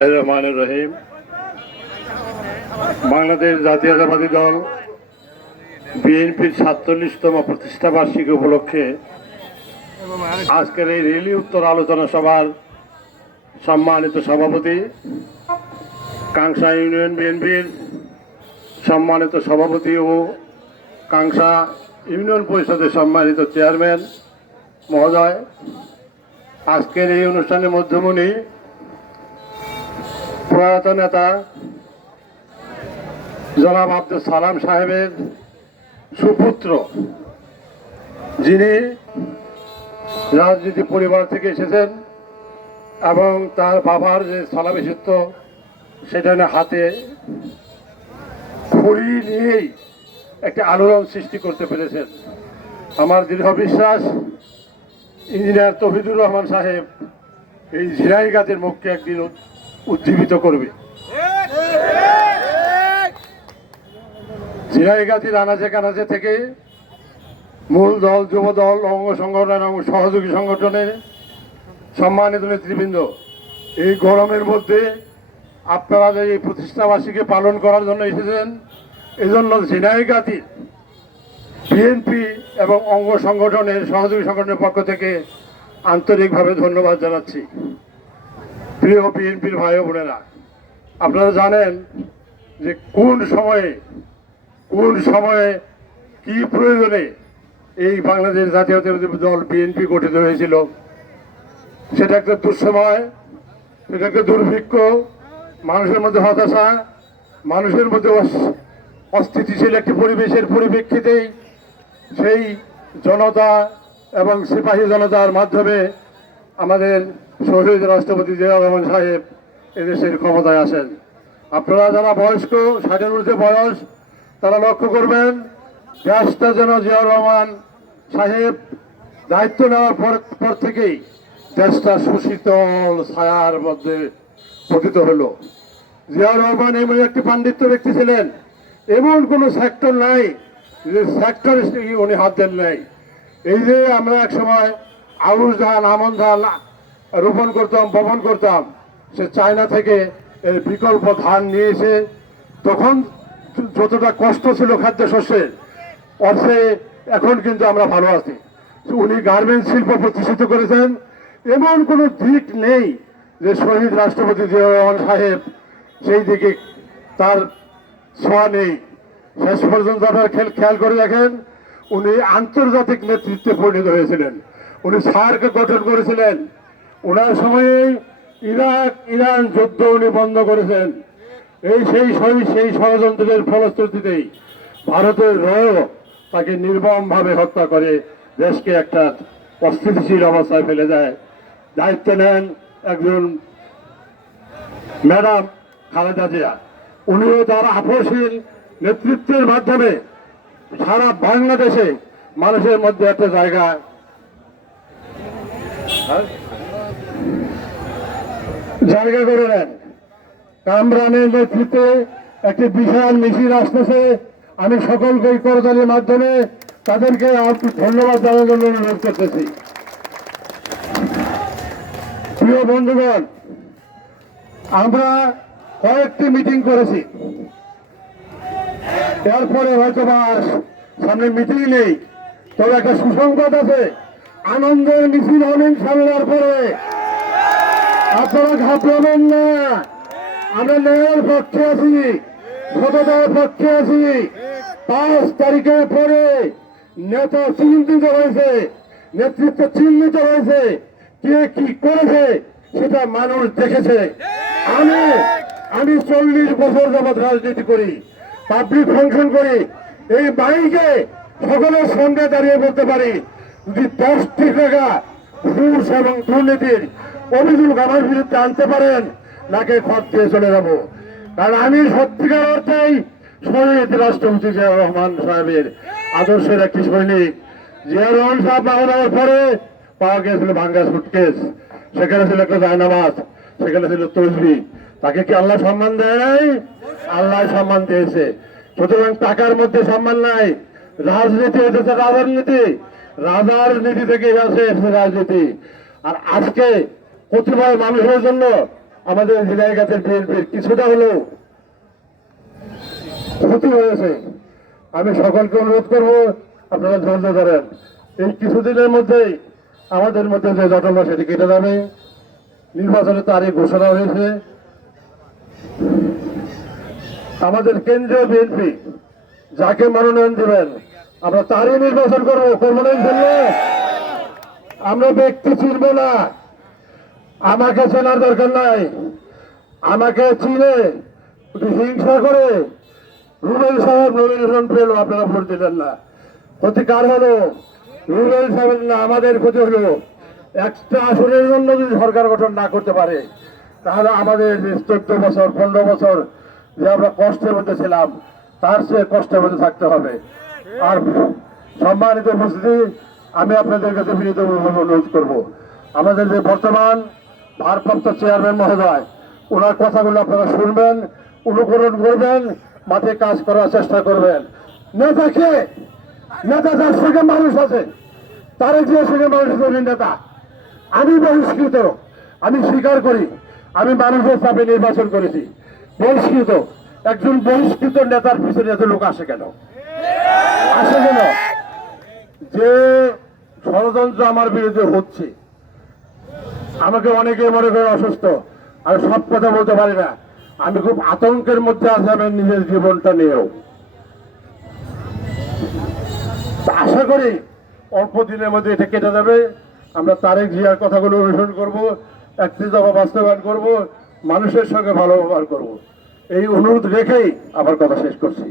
রহমানুর রহিম। বাংলাদেশ জাতীয়তাবাদী দল বিএনপির ৪৭তম প্রতিষ্ঠা বার্ষিকী উপলক্ষে আজকের এই রেলি উত্তর আলোচনা সভার সম্মানিত সভাপতি, কাংসা ইউনিয়ন বিএনপির সম্মানিত সভাপতি ও কাংসা ইউনিয়ন পরিষদের সম্মানিত চেয়ারম্যান মহোদয়, আজকের এই অনুষ্ঠানের মধ্যমণি প্রয়াত নেতা জনাব আব্দুল সালাম সাহেবের সুপুত্র, যিনি রাজনীতি পরিবার থেকে এসেছেন এবং তার বাবার যে স্থলাভিষিক্ত সেটা হাতে খড়ি নিয়েই একটি আলোড়ন সৃষ্টি করতে পেরেছেন। আমার দৃঢ় বিশ্বাস ইঞ্জিনিয়ার তৌহিদুর রহমান সাহেব এই ঝিনাইগাতির মুখকে একদিন উজ্জীবিত করবে। ঝিনাইগাতির আনাচে কানাচে থেকে মূল দল, যুব দল, অঙ্গ সংগঠন এবং সহযোগী সংগঠনের সম্মানিত নেতৃবৃন্দ, এই গরমের মধ্যে আপনারা যে এই প্রতিষ্ঠাবার্ষিকী পালন করার জন্য এসেছেন, এজন্য ঝিনাইগাতির বিএনপি এবং অঙ্গ সংগঠনের সহযোগী সংগঠনের পক্ষ থেকে আন্তরিকভাবে ধন্যবাদ জানাচ্ছি। প্রিয় বিএনপির ভাই ও বোনেরা, আপনারা জানেন যে কোন সময়ে কি প্রয়োজনে এই বাংলাদেশ জাতীয়তাবাদী দল বিএনপি গঠিত হয়েছিল। সেটা একটা দুঃসময়, সেটা একটা দুর্ভিক্ষ, মানুষের মধ্যে হতাশা, মানুষের মধ্যে অস্থিতিশীল একটি পরিবেশের পরিপ্রেক্ষিতেই সেই জনতা এবং সিপাহী জনতার মাধ্যমে আমাদের শহীদ রাষ্ট্রপতি জিয়াউর রহমান সাহেব এদেশের ক্ষমতায় আসেন। আপনারা যারা বয়স্ক, 60-এর ঊর্ধ্বে বয়স, তারা লক্ষ্য করবেন দেশটা যেন জিয়াউর রহমান সাহেব দায়িত্ব নেওয়ার পর থেকেই দেশটা সুশীতল ছায়ার মধ্যে পতিত হলো। জিয়াউর রহমান এমন একটি পাণ্ডিত্য ব্যক্তি ছিলেন, এমন কোনো সেক্টর নাই যে সেক্টর উনি হাত দেন নাই। এই যে আমরা এক সময় আউশ ধান, আমন ধান রোপণ করতাম, বপন করতাম, সে চায়না থেকে এর বিকল্প ধান নিয়ে এসে তখন যতটা কষ্ট ছিল খাদ্যশস্যের অর্থে, এখন কিন্তু আমরা ভালো আছি। উনি গার্মেন্টস শিল্প প্রতিষ্ঠিত করেছেন। এমন কোনো দিক নেই যে শহীদ রাষ্ট্রপতি জিয়াউর রহমান সাহেব সেই দিকে তার ছোঁয়া নেই। শেষ পর্যন্ত আপনারা খেয়াল করে দেখেন, উনি আন্তর্জাতিক নেতৃত্বে পরিণত হয়েছিলেন। উনি সার্ক গঠন করেছিলেন। ওনার সময়ে ইরাক ইরান যুদ্ধ উনি বন্ধ করেছেন। সেই ষড়যন্ত্রের ফলশ্রুতিতেই ভারতের র তাকে নির্মমভাবে হত্যা করে দেশকে একটা অস্থিতিশীল অবস্থায় ফেলে দেয়। দায়িত্ব নেন একজন ম্যাডাম খালেদা জিয়া। উনিও তার আপসহীন নেতৃত্বের মাধ্যমে সারা বাংলাদেশে মানুষের মধ্যে একটা জায়গা করে নেন। কামরানের নেতৃত্বে একটি বিশাল মিছিল আসতেছে। আমি সকলকে করতালির মাধ্যমে তাদেরকে ধন্যবাদ জানানোর জন্য অনুরোধ করতেছি। প্রিয় বন্ধুগণ, আমরা কয়েকটি মিটিং করেছি, এরপরে হয়তো আর সামনে মিটিং নেই, তবে একটা সুসংবাদ আছে। আনন্দের মিছিল হলেন সামনের পরে, আপনারা ঘাবড়াবেন না। আমরা ন্যায়ের পক্ষে আছি, সততার পক্ষে আছি। 5 তারিখের পরে নেতা চিহ্নিত হয়েছে, নেতৃত্ব চিহ্নিত হয়েছে, কে কি করেছে সেটা মানুষ দেখেছে। আমি 40 বছর যাবৎ রাজনীতি করি, পাবলিক ফাংশন করি। এই বাইকে সকলের সঙ্গে দাঁড়িয়ে বলতে পারি, যদি 10টি টাকা ঘুষ এবং দুর্নীতির অভিযোগ আমার বিরুদ্ধে আনতে পারেন, নাকে খত দিয়ে চলে যাব। কারণ আমি সত্যিকার অর্থেই শহীদ রাষ্ট্রপতি জিয়াউর রহমান সাহেবের আদর্শের একটি সৈনিক। জিয়াউর রহমান সাহেব মারা যাওয়ার পরে পাওয়া গিয়েছিল ভাঙ্গা সুটকেস, সেখানে ছিল একটা জায়নামাজ, সেখানে ছিল তসবি। তাকে কি আল্লাহ সম্মান দেয় নাই? আল্লাহ সম্মান দিয়েছে। সুতরাং টাকার মধ্যে সম্মান নাই। রাজনীতি হচ্ছে রাজার নীতি, রাজার নীতি থেকে আসে রাজনীতি। আর আজকে কতিপয় মানুষের জন্য আমাদের ঝিনাইগাছের বিএনপির কিছুটা হলেও ক্ষতি হয়েছে। আমি সকলকে অনুরোধ করব আপনারা ধৈর্য ধরেন, এই কিছুদিনের মধ্যেই আমাদের মধ্যে যে জটলা সেটি কেটে যাবে। নির্বাচনের তারিখ ঘোষণা হয়েছে। আমাদের কেন্দ্রীয় বিএনপি যাকে মনোনয়ন দেবেন আমরা তারই নির্বাচন করবো, করবো না ইনশাআল্লাহ। আমরা ব্যক্তি চিনব না, আমাকে চেনার দরকার নাই। আমাকে চিনে একটু হিংসা করে রুবেল সাহেব নমিনেশন পেল, আপনারা ভোট দিলেন না। ক্ষতি কার হলো? রুবেল সাহেব না, আমাদের ক্ষতি হলো। একটা আসনের জন্য যদি সরকার গঠন না করতে পারে তাহলে আমাদের 14 বছর 15 বছর যে আমরা কষ্টের মধ্যে ছিলাম তার চেয়ে কষ্টের মধ্যে থাকতে হবে। আর সম্মানিত উপস্থিতি, আমি আপনাদের কাছে বিনীতভাবে অনুরোধ করব, আমাদের যে বর্তমান ভারপ্রাপ্ত চেয়ারম্যান মহোদয়, ওনার কথাগুলো আপনারা শুনবেন, অনুকরণ করবেন, মাঠে কাজ করার চেষ্টা করবেন। নেতাকে নেতা যার সঙ্গে মানুষ আছে, তার যে সঙ্গে মানুষ আছে নেতা। আমি বহিষ্কৃত, আমি স্বীকার করি, আমি মানুষের চাপে নির্বাচন করেছি। বহিষ্কৃত, একজন বহিষ্কৃত নেতার পিছনে এত লোক আসে কেন? আসে কেন? যে ষড়যন্ত্র আমার বিরুদ্ধে হচ্ছে, আমাকে অনেকে মনে করে অসুস্থ, আমি সব কথা বলতে পারি না, আমি খুব আতঙ্কের মধ্যে আছি আমার নিজের জীবনটা নিয়েও। আশা করি অল্প দিনের মধ্যে এটা কেটে যাবে। আমরা তারেক জিয়ার কথাগুলো অনুসরণ করবো, 31 দফা বাস্তবায়ন করবো, মানুষের সঙ্গে ভালো ব্যবহার করবো। এই অনুরোধ রেখেই আমার কথা শেষ করছি।